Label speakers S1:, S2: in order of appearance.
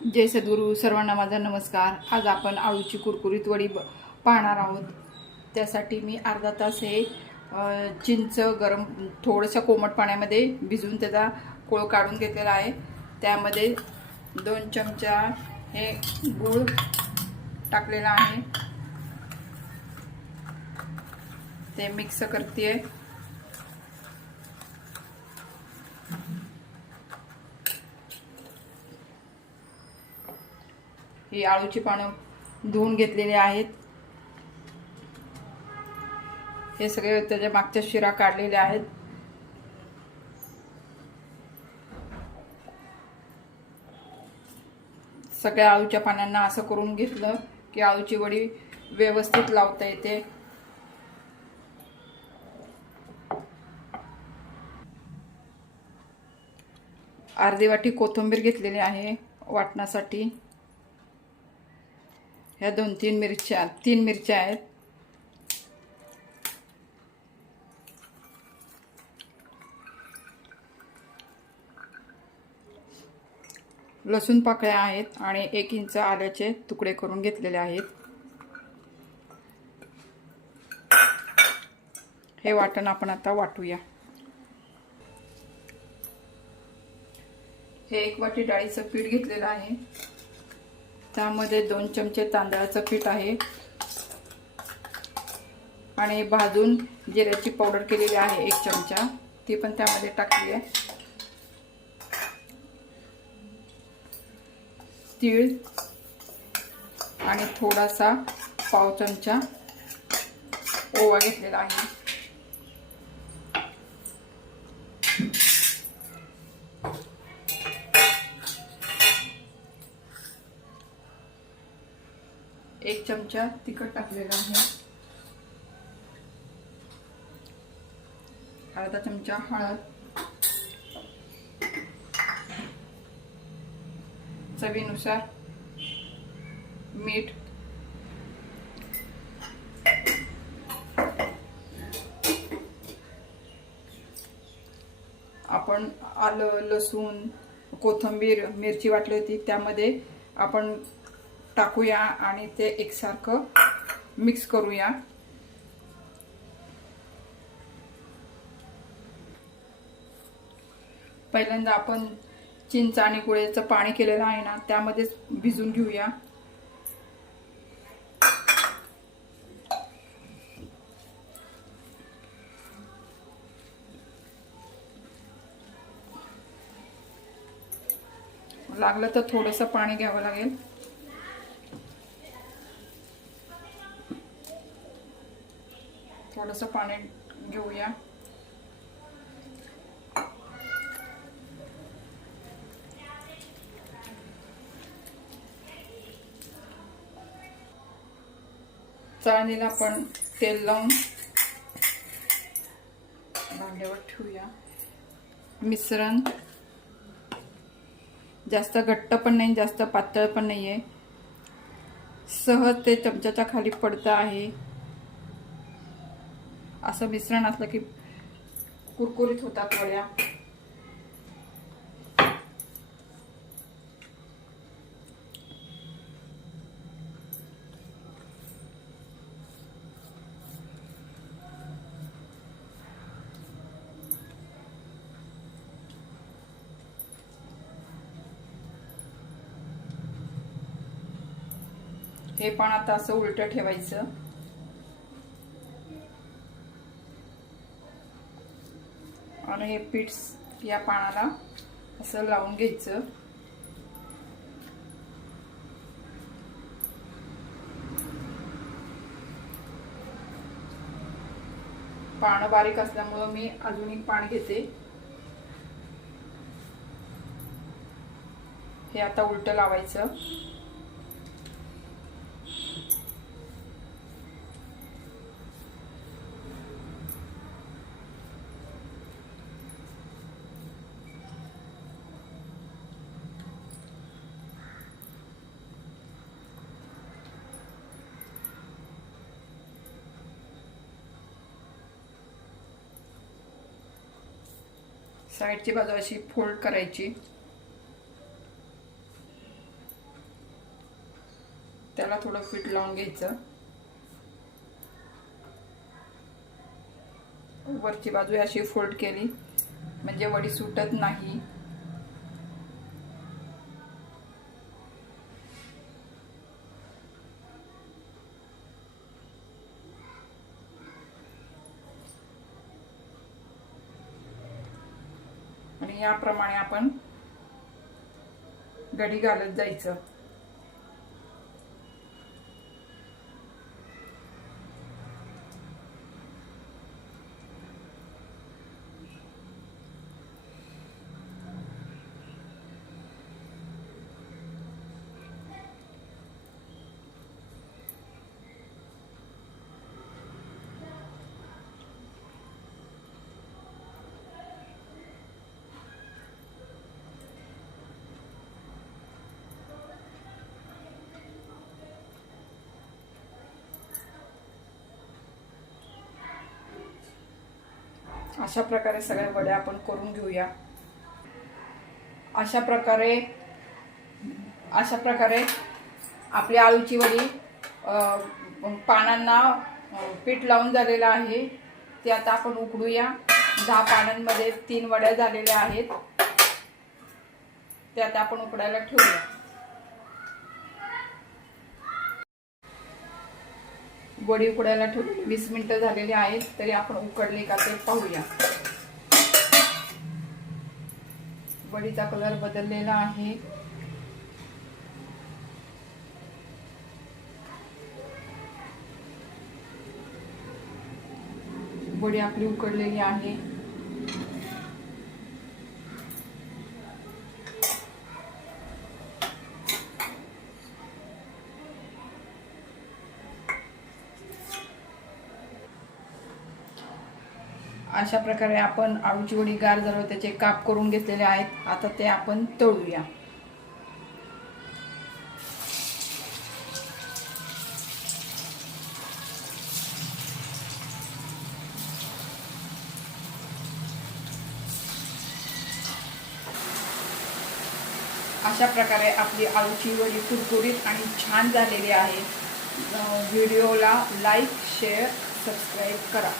S1: जय सद्गुरू सर्वांना माझा नमस्कार. आज आपण आळूची कुरकुरीत वडी ब- पाहणार आहोत. त्यासाठी मी अर्धा तास हे चिंच गरम थोडंसं कोमट पाण्यामध्ये भिजवून त्याचा कोळ काढून घेतलेला आहे. त्यामध्ये दोन चमचा हे गूळ टाकलेला आहे. ते मिक्स करते ही आळूची पानं धुवून घेतलेली आहेत. हे सगळे त्याच्या मागच्या शिरा काढलेल्या आहेत. सगळ्या आळूच्या पानांना असं करून घेतलं की आळूची वडी व्यवस्थित लावता येते. अर्धी वाटी कोथिंबीर घेतलेली आहे वाटण्यासाठी. ह्या दोन तीन मिरच्या तीन मिरच्या आहेत. लसूण पाकळ्या आहेत आणि एक इंच आल्याचे तुकडे करून घेतलेले आहेत. हे वाटण आपण आता वाटूया. हे एक वाटी डाळीचं पीठ घेतलेलं आहे. त्यामध्ये दोन चमचे तांदळाचं पीठ आहे. आणि भाजून जिऱ्याची पावडर केलेली आहे एक चमचा. ती पण त्यामध्ये टाकली आहे तीळ आणि थोडासा पाव चमचा ओवा घेतलेला आहे. एक चमचा तिखट टाकलेला आहे. अर्धा चमचा हळद. चवीनुसार मीठ. आपण आलं लसूण कोथिंबीर मिरची वाटली होती त्यामध्ये आपण टाकूया आणि ते एकसारखं मिक्स करूया. पहिल्यांदा आपण चिंच आणि गुळेचं पाणी केलेलं आहे ना त्यामध्येच भिजून घेऊया. लागलं तर थोडंसं पाणी घ्यावं लागेल. थोडंसं पाणी घेऊया. चाळणीला आपण तेल लावून भांड्यावर ठेवूया. मिश्रण जास्त घट्ट पण नाही जास्त पातळ पण नाही आहे सहज ते चमच्याच्या खाली पडतं आहे. असं मिश्रण असलं की कुरकुरीत होतात वड्या हे पण आता असं उलट ठेवायचं. आणि हे पीठ या पानाला असं लावून घ्यायचं. पानं बारीक असल्यामुळं मी अजून एक पान घेते. हे आता उलट लावायचं. साईडची बाजू अशी फोल्ड करायची. त्याला थोडं फिट लावून घ्यायचं. वरची बाजू अशी फोल्ड केली. म्हणजे वडी सुटत नाही. आणि याप्रमाणे आपण गडी घालत जायचं. अशा प्रकारे सगळ्या वड्या आपण करून घेऊया. अशा प्रकारे अशा प्रकारे आपली आळूची वडी पानांना पीठ लावून झालेलं आहे. ते आता आपण उकडूया. दहा पानांमध्ये तीन वड्या झालेल्या आहेत. ते आता आपण उकडायला ठेवूया. वडी उकडायला ठेवलेली वीस मिनिटं झालेली आहेत तरी आपण उकडले का ते पाहूया. वडीचा कलर बदललेला आहे. वडी आपली उकडलेली आहे. अशा प्रकारे आपण आळूची वडी गार झाल्यावर त्याचे काप करून घेतलेले आहेत. आता ते आपण तळूया. अशा प्रकारे आपली आळूची वडी कुरकुरीत आणि छान झालेली आहे. व्हिडिओला लाईक शेअर सबस्क्राईब करा.